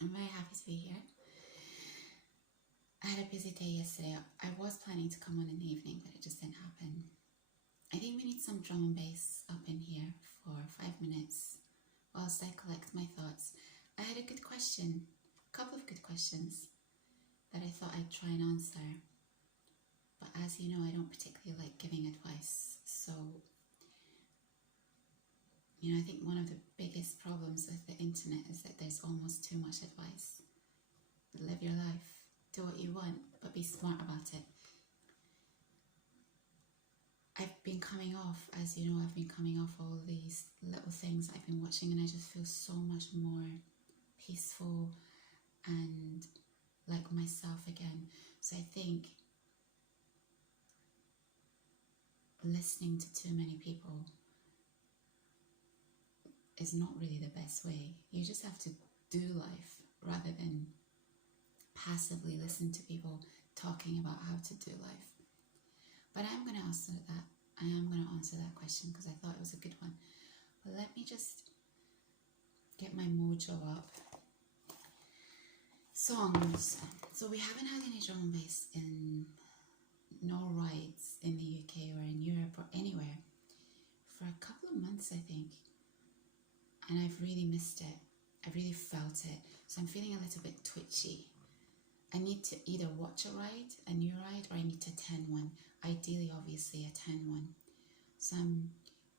I'm very happy to be here. I had a busy day yesterday. I was planning to come on in the evening, but it just didn't happen. I think we need some drum and bass up in here for 5 minutes whilst I collect my thoughts. I had a good question, a couple of good questions that I thought I'd try and answer. But as you know, I don't particularly like giving advice. So, I think one of the biggest problems with the internet is that there's almost too much advice. Live your life, do what you want, but be smart about it. I've been coming off, as you know, I've been coming off all these little things I've been watching, and I just feel so much more peaceful and like myself again. So I think listening to too many people is not really the best way. You just have to do life rather than passively listen to people talking about how to do life. But I am going to answer that. I am going to answer that question because I thought it was a good one. But let me just get my mojo up. Songs. So we haven't had any drum and bass in no rides in the UK or in Europe or anywhere for a couple of months, I think. And I've really missed it. I really felt it. So I'm feeling a little bit twitchy. I need to either watch a new ride, or I need to attend one. Ideally, obviously, attend one. So I'm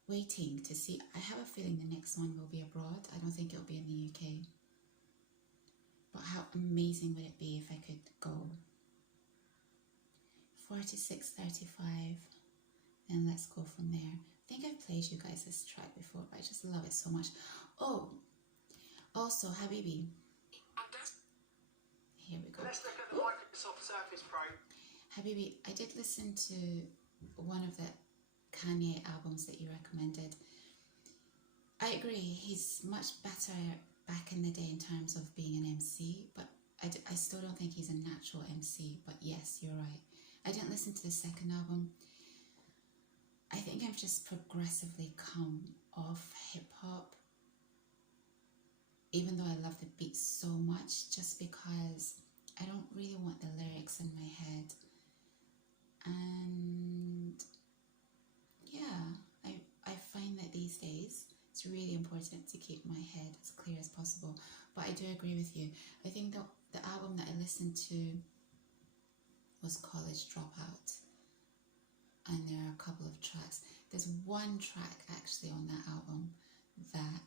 waiting to see. I have a feeling the next one will be abroad. I don't think it'll be in the UK. But how amazing would it be if I could go? 46:35, and let's go from there. I think I've played you guys this track before, but I just love it so much. Oh, also, Habibi. Here we go. Let's look at the Microsoft Surface Pro. Habibi, I did listen to one of the Kanye albums that you recommended. I agree, he's much better back in the day in terms of being an MC, but I still don't think he's a natural MC, but yes, you're right. I didn't listen to the second album. I think I've just progressively come off hip-hop, even though I love the beat so much, just because I don't really want the lyrics in my head. And yeah, I find that these days it's really important to keep my head as clear as possible. But I do agree with you. I think the album that I listened to was College Dropout. And there are a couple of tracks. There's one track actually on that album that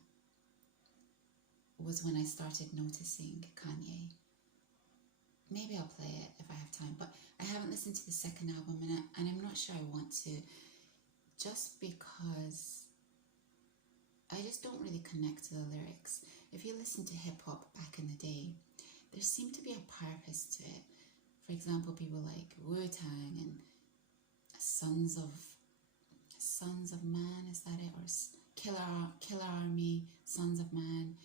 was when I started noticing Kanye. Maybe I'll play it if I have time, but I haven't listened to the second album, and I'm not sure I want to, just because I just don't really connect to the lyrics. If you listen to hip-hop back in the day, there seemed to be a purpose to it. For example, people like Wu-Tang and Sons of Man, is that it? Or Killer Army, Sons of Man.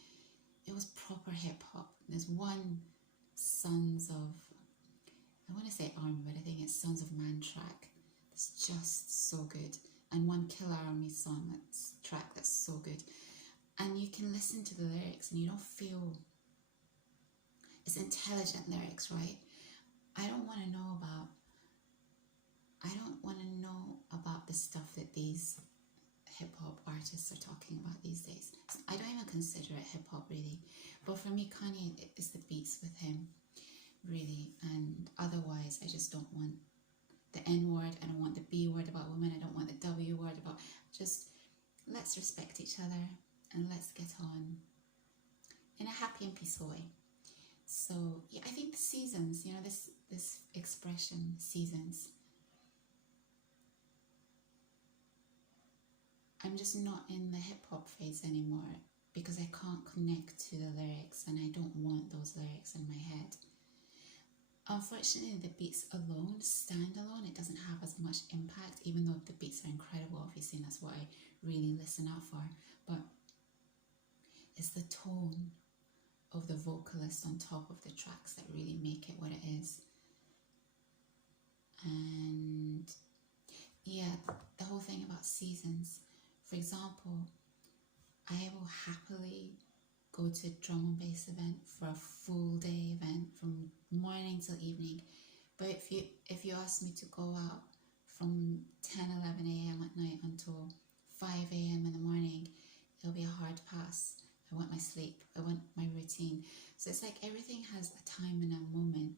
It was proper hip-hop. There's one Sons of, I want to say Army, but I think it's Sons of Man track. It's just so good. And one Killer Army track that's so good. And you can listen to the lyrics and you don't feel, it's intelligent lyrics, right? I don't want to know about the stuff that these hip-hop artists are talking about these days. I don't even consider it hip-hop really, but for me, Kanye is the beats with him really, and otherwise I just don't want the N-word, I don't want the B-word about women, I don't want the W-word about, just let's respect each other and let's get on in a happy and peaceful way. So yeah, I think the seasons, this expression, seasons, I'm just not in the hip-hop phase anymore because I can't connect to the lyrics and I don't want those lyrics in my head. Unfortunately, the beats alone, standalone, it doesn't have as much impact, even though the beats are incredible, obviously, and that's what I really listen out for. But it's the tone of the vocalist on top of the tracks that really make it what it is. And yeah, the whole thing about seasons. For example, I will happily go to drum and bass event for a full day event from morning till evening. But if you ask me to go out from 10, 11 a.m. at night until 5 a.m. in the morning, it'll be a hard pass. I want my sleep. I want my routine. So it's like everything has a time and a moment.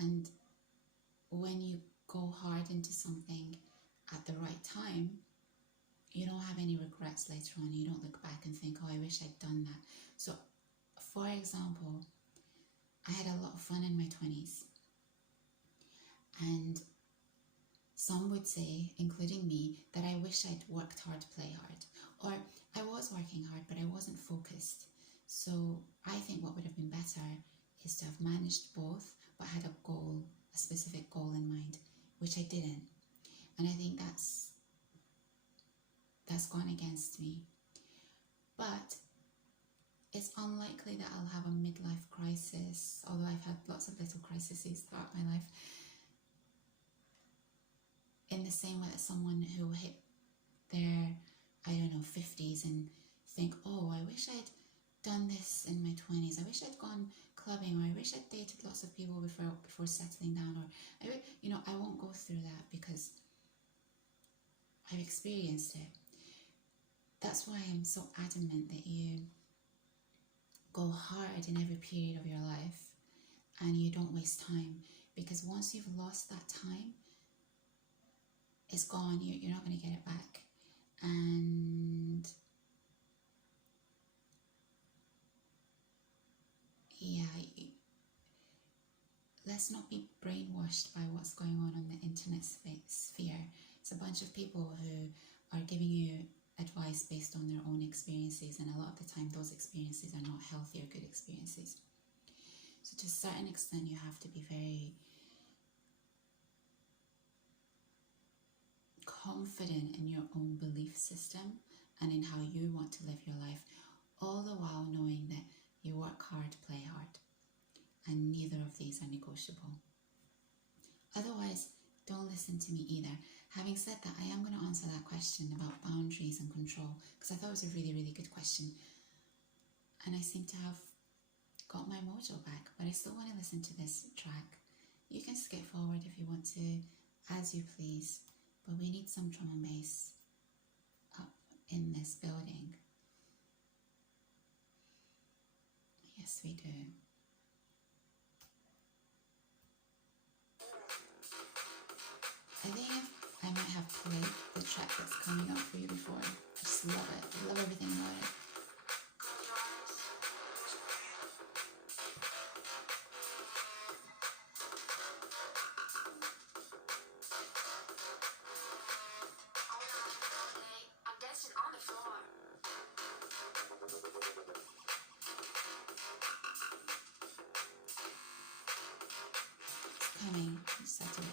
And when you go hard into something at the right time, you don't have any regrets later on. You don't look back and think, oh, I wish I'd done that. So, for example, I had a lot of fun in my 20s. And some would say, including me, that I wish I'd worked hard to play hard. Or I was working hard, but I wasn't focused. So I think what would have been better is to have managed both, but had a goal, a specific goal in mind, which I didn't. And I think that's gone against me. But it's unlikely that I'll have a midlife crisis, although I've had lots of little crises throughout my life, in the same way as someone who hit their, 50s and think, oh, I wish I'd done this in my 20s. I wish I'd gone clubbing, or I wish I'd dated lots of people before settling down, or I won't go through that because I've experienced it. That's why I'm so adamant that you go hard in every period of your life and you don't waste time, because once you've lost that time, it's gone. You're not going to get it back. And yeah, let's not be brainwashed by what's going on the internet sphere. It's a bunch of people who are giving you advice based on their own experiences, and a lot of the time those experiences are not healthy or good experiences. So to a certain extent, you have to be very confident in your own belief system and in how you want to live your life, all the while knowing that you work hard, play hard, and neither of these are negotiable. Otherwise, don't listen to me either. Having said that, I am going to answer that question about boundaries and control, because I thought it was a really, really good question. And I seem to have got my mojo back, but I still want to listen to this track. You can skip forward if you want to, as you please, but we need some drum and bass up in this building. Yes, we do. I think I might have played the track that's coming up for you before. I just love it. I love everything about it. It's coming. Settle it.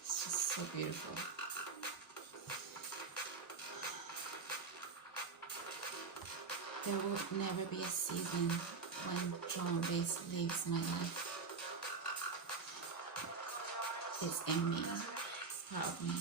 It's just so beautiful. There will never be a season when drum and bass leaves my life. It's in me. It's part of me.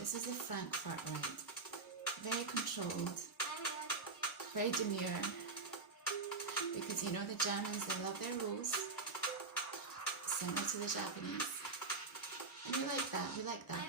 This is a Frankfurt ride. Very controlled, very demure. Because you know the Germans, they love their rules. Similar to the Japanese. And we like that, we like that.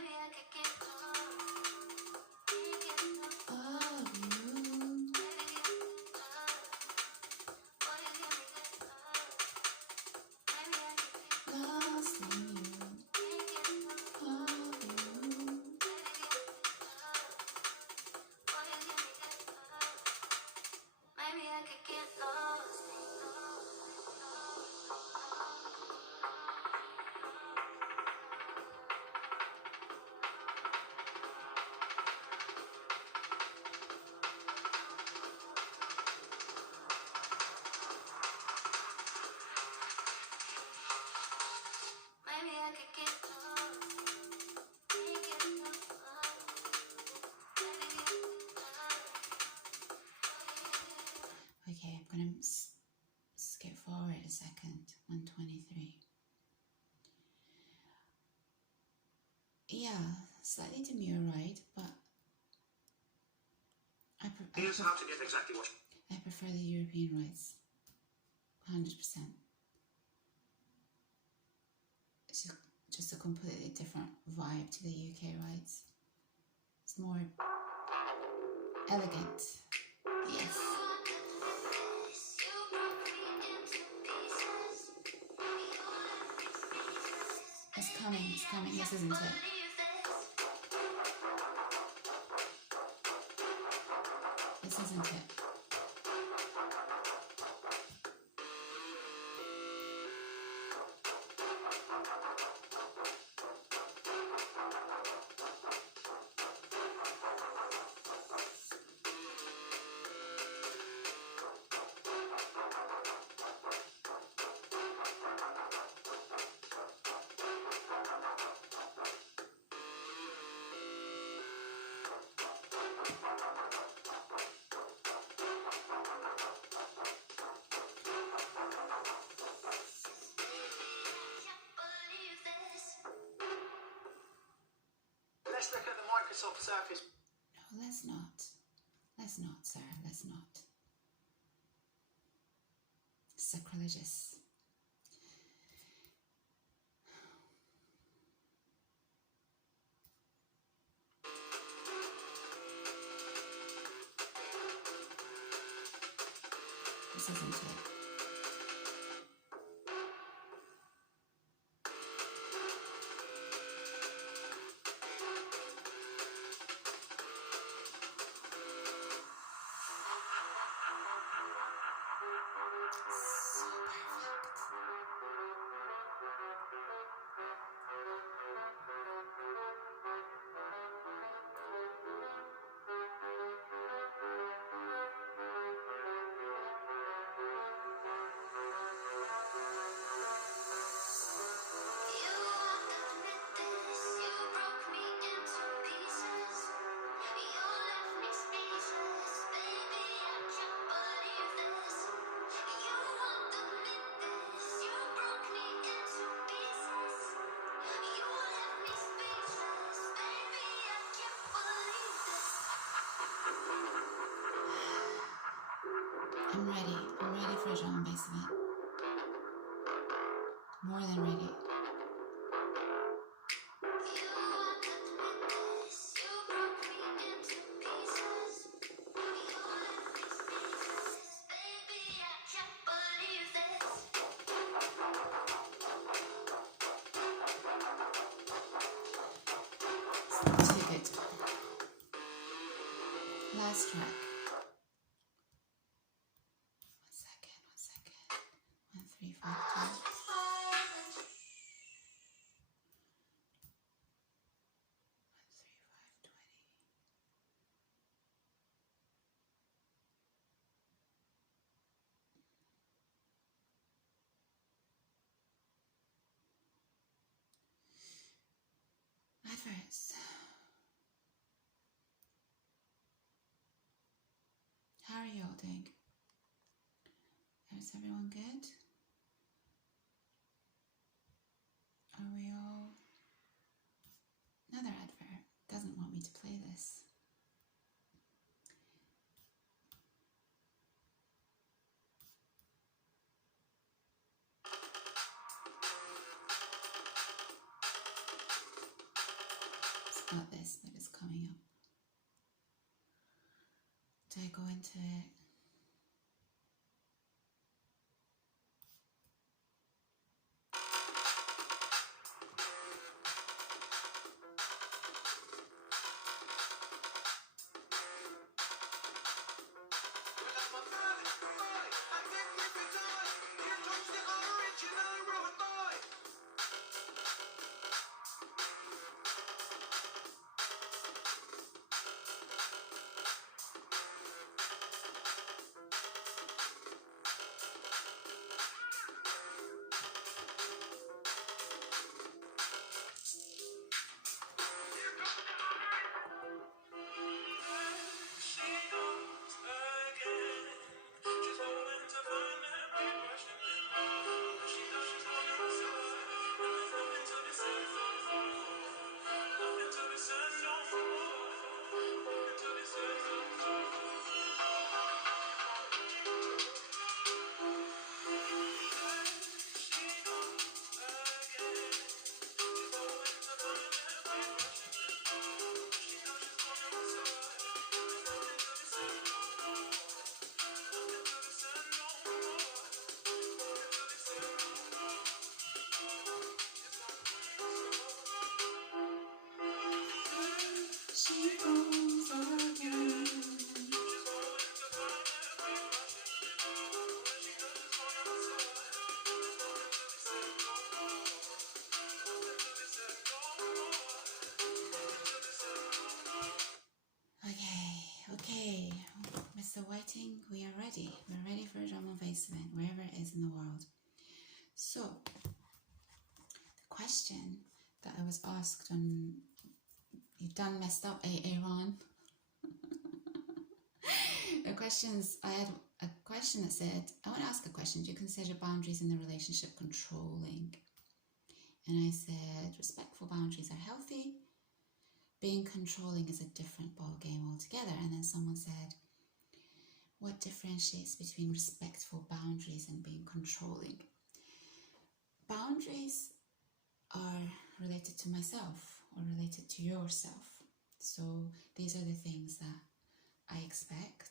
Okay, I'm going to skip forward a second. 123. Yeah, slightly demure ride, but Here's how to get exactly what. I prefer the European rides. 100%. It's just a completely different vibe to the UK rides. It's more elegant. Yes. It's coming, this isn't it. This isn't it. Let's look at the Microsoft Surface. No, let's not. Let's not, sir. Let's not. Sacrilegious. This isn't it. I'm ready for a drum bass event. More than ready. It's not too good. Last track. One second. 1, 3, 4, 2. Adverts. How are you all doing? Is everyone good? Are we all... Another advert. Doesn't want this. It's not this, but it's coming up. Do I go into it? Okay, Mr. Whiting, we are ready. We're ready for a drum and bass event, wherever it is in the world. So, the question that I was asked when you've done messed up, Aaron. I had a question that said, I want to ask a question. Do you consider boundaries in the relationship controlling? And I said, respectful boundaries are healthy. Being controlling is a different ball game altogether. And then someone said, what differentiates between respectful boundaries and being controlling? Boundaries are related to myself or related to yourself. So these are the things that I expect.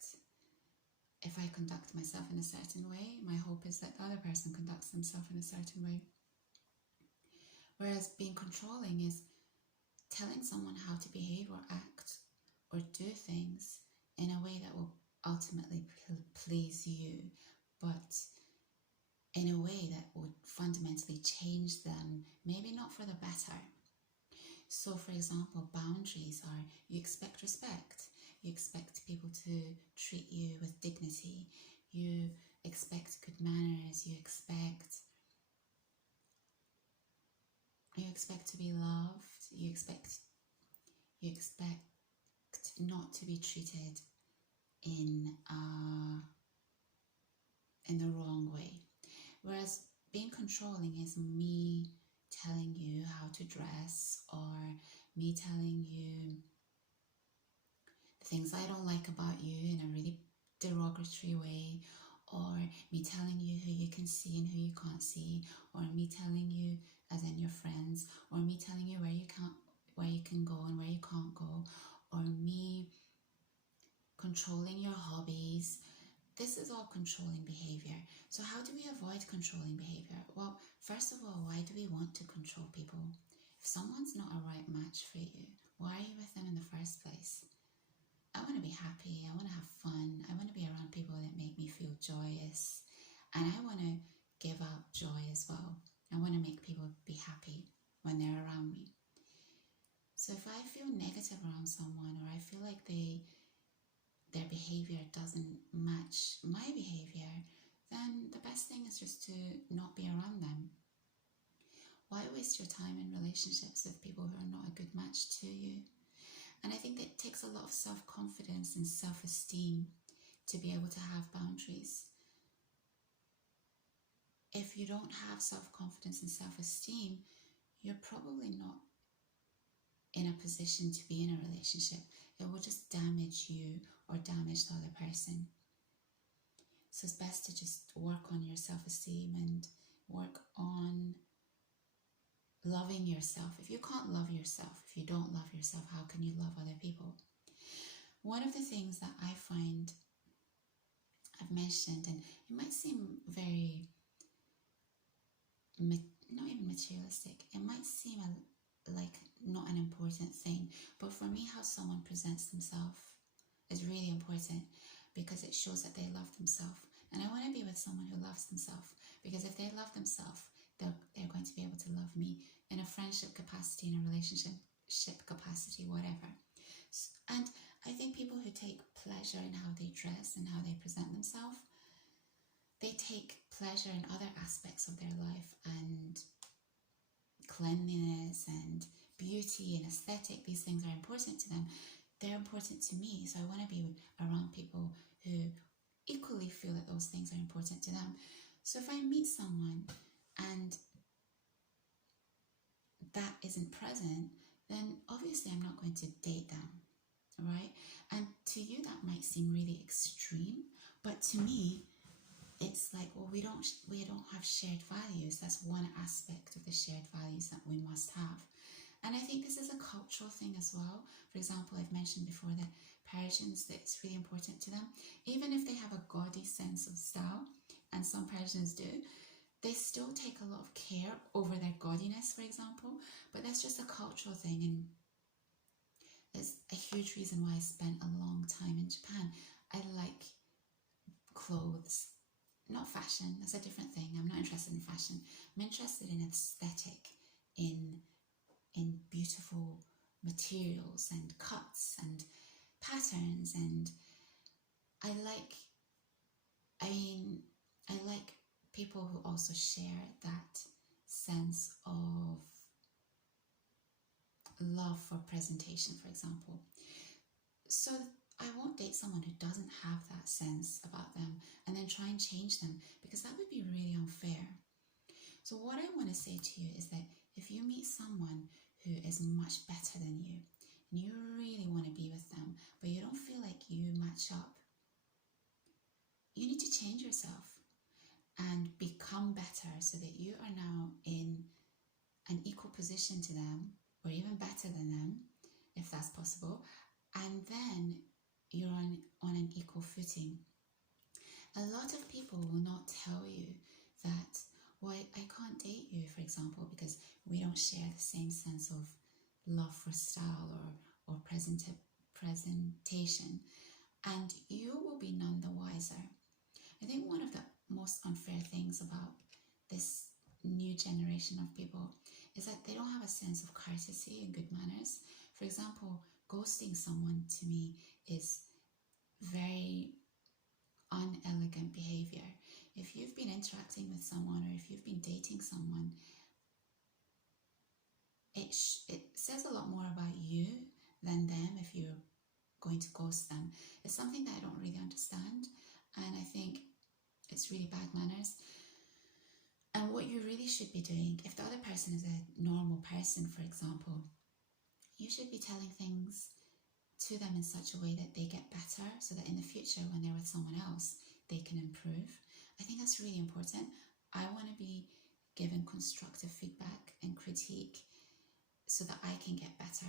If I conduct myself in a certain way, my hope is that the other person conducts themselves in a certain way. Whereas being controlling is telling someone how to behave or act or do things in a way that will ultimately please you, but in a way that would fundamentally change them, maybe not for the better. So, for example, boundaries are, you expect respect. You expect people to treat you with dignity. You expect good manners. You expect to be loved. You expect not to be treated in the wrong way. Whereas being controlling is me telling you how to dress, or me telling you the things I don't like about you in a really derogatory way, or me telling you who you can see and who you can't see, or me telling you, as in your friends, or me telling you where you can go and where you can't go, or me controlling your hobbies. This is all controlling behavior. So how do we avoid controlling behavior? Well, first of all, why do we want to control people? If someone's not a right match for you, why are you with them in the first place? I want to be happy. I want to have fun. I want to be around people that make me feel joyous. And I want to give out joy as well. I want to make people be happy when they're around me. So if I feel negative around someone, or I feel like their behavior doesn't match my behavior, then the best thing is just to not be around them. Why waste your time in relationships with people who are not a good match to you? And I think it takes a lot of self-confidence and self-esteem to be able to have boundaries. If you don't have self-confidence and self-esteem, you're probably not in a position to be in a relationship. it will just damage you or damage the other person. So it's best to just work on your self-esteem and work on loving yourself. If you can't love yourself, if you don't love yourself, how can you love other people? One of the things that I find I've mentioned, and it might seem very, not even materialistic, it might seem like not an important thing, but for me, how someone presents themselves is really important because it shows that they love themselves. And I want to be with someone who loves themselves, because if they love themselves, they're going to be able to love me in a friendship capacity, in a relationship capacity, whatever. And I think people who take pleasure in how they dress and how they present themselves, they take pleasure in other aspects of their life, and cleanliness and beauty and aesthetic. These things are important to them. They're important to me. So I want to be around people who equally feel that those things are important to them. So if I meet someone and that isn't present, then obviously I'm not going to date them, right? And to you that might seem really extreme, but to me it's like, well, we don't have shared values. That's one aspect of the shared values that we must have. And I think this is a cultural thing as well. For example, I've mentioned before that Persians, that it's really important to them, even if they have a gaudy sense of style, and some Persians do, they still take a lot of care over their gaudiness, for example. But that's just a cultural thing, and there's a huge reason why I spent a long time in Japan. I like clothes, not fashion. That's a different thing. I'm not interested in fashion. I'm interested in aesthetic, in beautiful materials and cuts and patterns, and I like people who also share that sense of love for presentation, for example. So I won't date someone who doesn't have that sense about them and then try and change them, because that would be really unfair. So what I want to say to you is that if you meet someone who is much better than you and you really want to be with them, but you don't feel like you match up, you need to change yourself and become better so that you are now in an equal position to them, or even better than them, if that's possible, and then you're on an equal footing. A lot of people will not tell you that, well, I can't date you, for example, because we don't share the same sense of love for style or presentation, and you will be none the wiser. I think one of the most unfair things about this new generation of people is that they don't have a sense of courtesy and good manners. For example, ghosting someone to me is very unelegant behavior. If you've been interacting with someone, or if you've been dating someone, it says a lot more about you than them if you're going to ghost them. It's something that I don't really understand, and I think it's really bad manners. And what you really should be doing, if the other person is a normal person, for example, you should be telling things to them in such a way that they get better, so that in the future when they're with someone else, they can improve. I think that's really important. I want to be given constructive feedback and critique so that I can get better.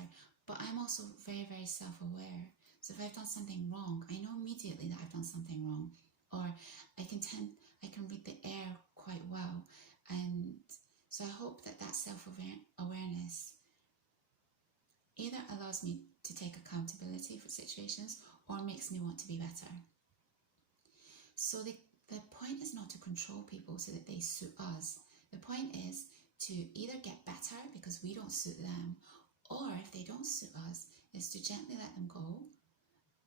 But I'm also very, very self-aware. So if I've done something wrong, I know immediately that I've done something wrong, or I can read the air quite well. And so I hope that self-awareness either allows me to take accountability for situations or makes me want to be better. So the point is not to control people so that they suit us. The point is to either get better because we don't suit them, or if they don't suit us, is to gently let them go,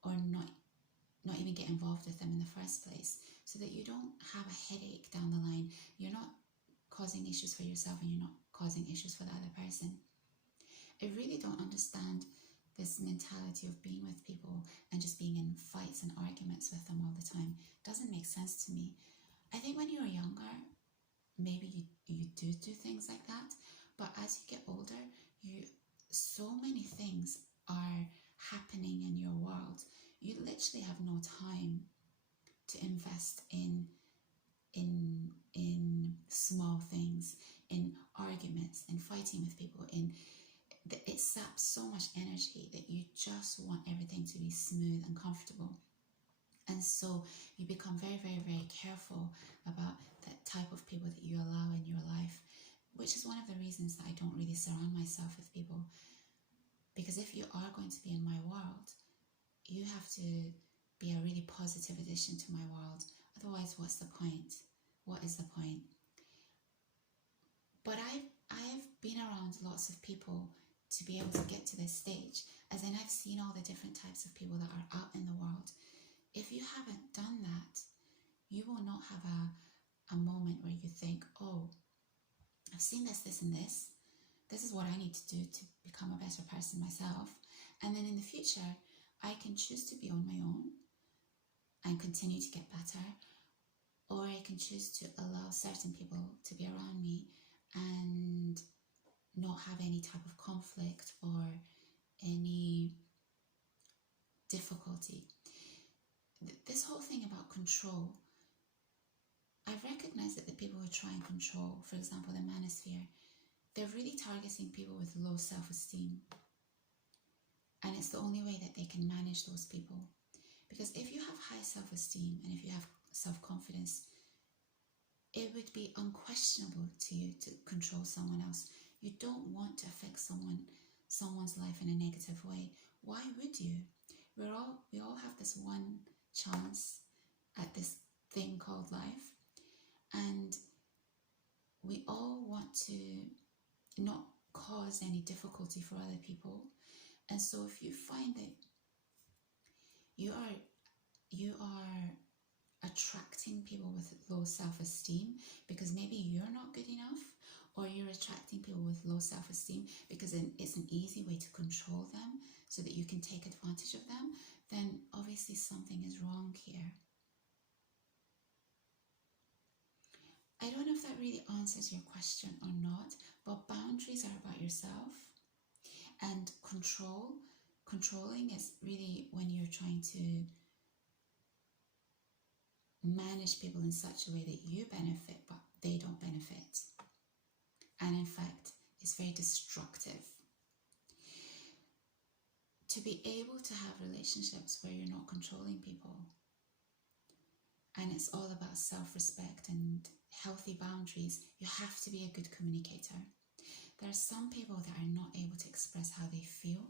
or not even get involved with them in the first place, so that you don't have a headache down the line. You're not causing issues for yourself, and you're not causing issues for the other person. I really don't understand this mentality of being with people and just being in fights and arguments with them all the time. It doesn't make sense to me. I think when you're younger, maybe you do things like that, but as you get older, so many things are happening in your world, you literally have no time to invest in small things, in arguments, in fighting with people. It saps so much energy that you just want everything to be smooth and comfortable. And so you become very, very, very careful about the type of people that you allow in your life, which is one of the reasons that I don't really surround myself with people. Because if you are going to be in my world, you have to be a really positive addition to my world. Otherwise, what's the point? What is the point? But I've been around lots of people to be able to get to this stage, as in I've seen all the different types of people that are out in the world. If you haven't done that, you will not have a moment where you think, oh, I've seen this, this, and this. This is what I need to do to become a better person myself. And then in the future, I can choose to be on my own and continue to get better, or I can choose to allow certain people to be around me and not have any type of conflict or any difficulty. This whole thing about control, I've recognized that the people who try and control, for example, the manosphere, they're really targeting people with low self-esteem. And it's the only way that they can manage those people. Because if you have high self-esteem and if you have self-confidence, it would be unquestionable to you to control someone else. You don't want to affect someone's life in a negative way. Why would you? We all have this one chance at this thing called life, and we all want to not cause any difficulty for other people. And so if you find that you are attracting people with low self-esteem because maybe you're not good enough, or you're attracting people with low self-esteem because it's an easy way to control them so that you can take advantage of them, then obviously something is wrong here. I don't know if that really answers your question or not, but boundaries are about yourself, and controlling is really when you're trying to manage people in such a way that you benefit but they don't benefit, and in fact it's very destructive. To be able to have relationships where you're not controlling people, and it's all about self-respect and healthy boundaries, you have to be a good communicator. There are some people that are not able to express how they feel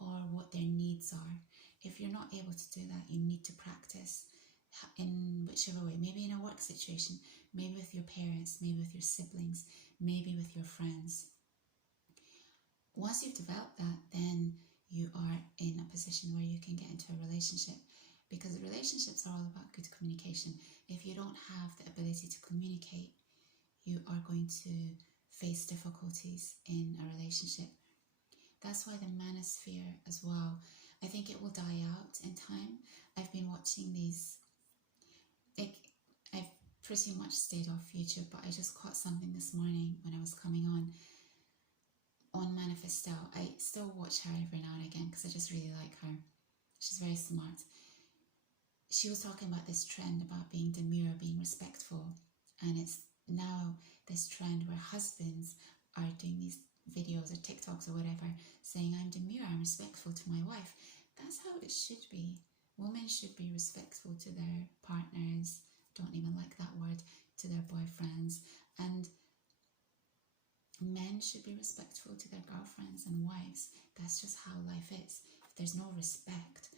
or what their needs are. If you're not able to do that, you need to practice in whichever way, maybe in a work situation, maybe with your parents, maybe with your siblings, maybe with your friends. Once you've developed that, then you are in a position where you can get into a relationship, because relationships are all about good communication. If you don't have the ability to communicate, you are going to face difficulties in a relationship. That's why the manosphere as well, I think it will die out in time. I've been watching these, I've pretty much stayed off YouTube, but I just caught something this morning when I was coming on Manifestel. I still watch her every now and again because I just really like her. She's very smart. She was talking about this trend about being demure, being respectful, and it's now this trend where husbands are doing these videos or TikToks or whatever saying, I'm demure, I'm respectful to my wife. That's how it should be. Women should be respectful to their partners, don't even like that word, to their boyfriends, and men should be respectful to their girlfriends and wives. That's just how life is. If there's no respect,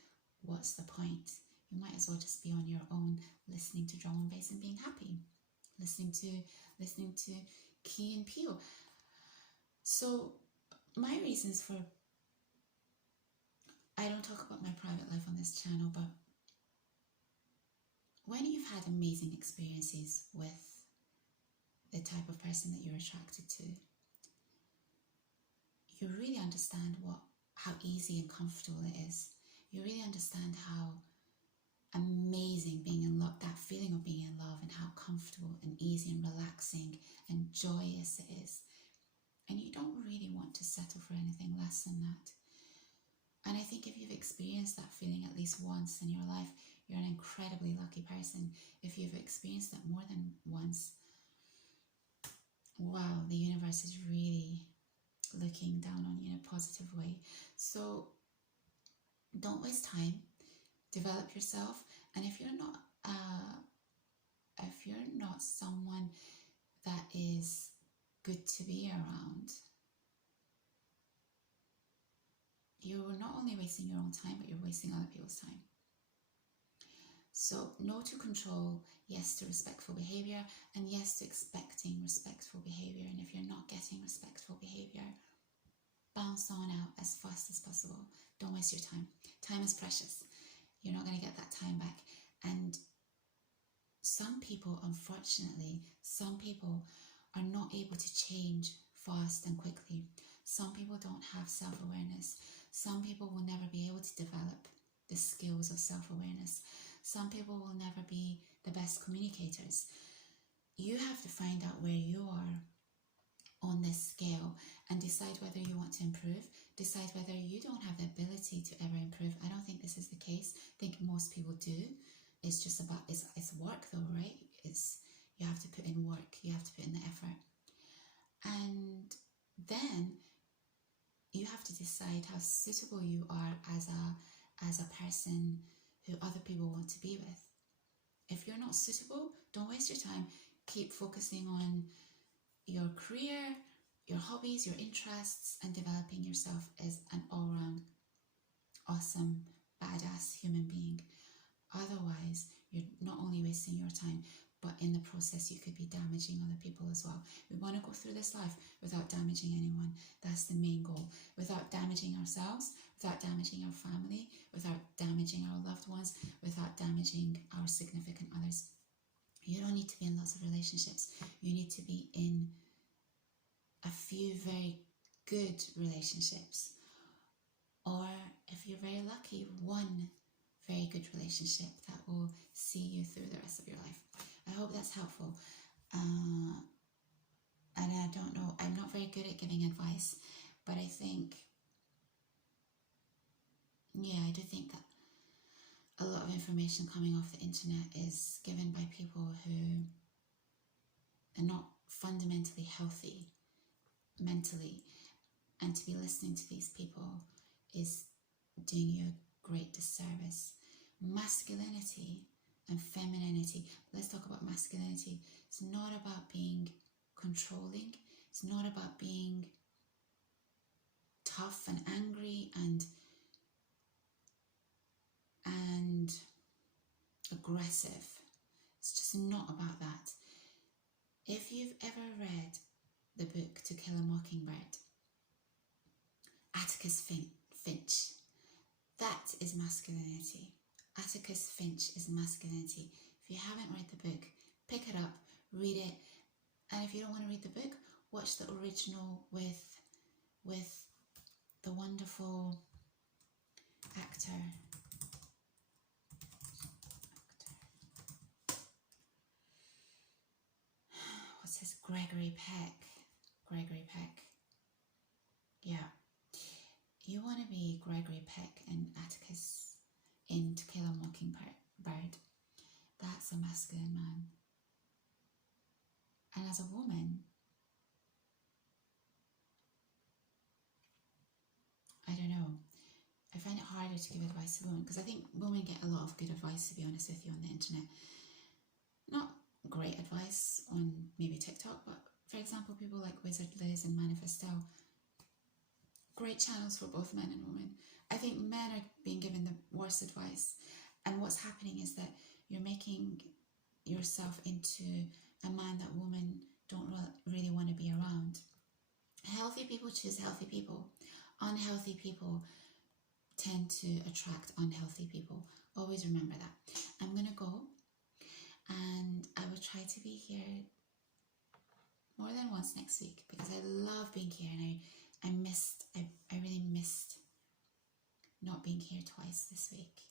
what's the point? You might as well just be on your own, listening to drum and bass and being happy, listening to Key and Peele. So my reasons for, I don't talk about my private life on this channel, but when you've had amazing experiences with the type of person that you're attracted to, you really understand how easy and comfortable it is. You really understand how amazing being in love, that feeling of being in love, and how comfortable and easy and relaxing and joyous it is. And you don't really want to settle for anything less than that. And I think if you've experienced that feeling at least once in your life, you're an incredibly lucky person. If you've experienced it more than once, wow, the universe is really looking down on you in a positive way. So don't waste time, develop yourself. And if you're not someone that is good to be around, you're not only wasting your own time, but you're wasting other people's time. So no to control, yes to respectful behavior, and yes to expecting respectful behavior. And if you're not getting respectful behavior, bounce on out as fast as possible. Don't waste your time. Time is precious. You're not going to get that time back. And some people, unfortunately, are not able to change fast and quickly. Some people don't have self-awareness. Some people will never be able to develop the skills of self-awareness. Some people will never be the best communicators. You have to find out where you are on this scale and decide whether you want to improve, decide whether you don't have the ability to ever improve. I don't think this is the case. I think most people do. It's just about, it's work though, right? You have to put in work, you have to put in the effort. And then you have to decide how suitable you are as a person who other people want to be with. If you're not suitable, don't waste your time. Keep focusing on your career, your hobbies, your interests, and developing yourself as an all-round awesome, badass human being. Otherwise, you're not only wasting your time, but in the process, you could be damaging other people as well. We want to go through this life without damaging anyone. That's the main goal. Without damaging ourselves, without damaging our family, without damaging our loved ones, without damaging our significant others. You don't need to be in lots of relationships. You need to be in a few very good relationships. Or if you're very lucky, one very good relationship that will see you through the rest of your life. I hope that's helpful. And I don't know, I'm not very good at giving advice, but I think, I do think that a lot of information coming off the internet is given by people who are not fundamentally healthy mentally, and to be listening to these people is doing you a great disservice. Masculinity and femininity. Let's talk about masculinity. It's not about being controlling. It's not about being tough and angry and aggressive. It's just not about that. If you've ever read the book To Kill a Mockingbird, Atticus Finch, that is masculinity. Atticus Finch is masculinity. If you haven't read the book, pick it up, read it, and if you don't want to read the book, watch the original with the wonderful actor. What's his? Gregory Peck. Yeah. You want to be Gregory Peck and Atticus in To Kill a Mockingbird. That's a masculine man. And as a woman, I don't know. I find it harder to give advice to women because I think women get a lot of good advice, to be honest with you, on the internet. Not great advice on maybe TikTok, but for example, people like Wizard Liz and Manifestel. Great channels for both men and women. I think men are being given the worst advice, and what's happening is that you're making yourself into a man that women don't really want to be around. Healthy people choose healthy people. Unhealthy people tend to attract unhealthy people. Always remember that. I'm going to go, and I will try to be here more than once next week because I love being here, and I really missed not being here twice this week.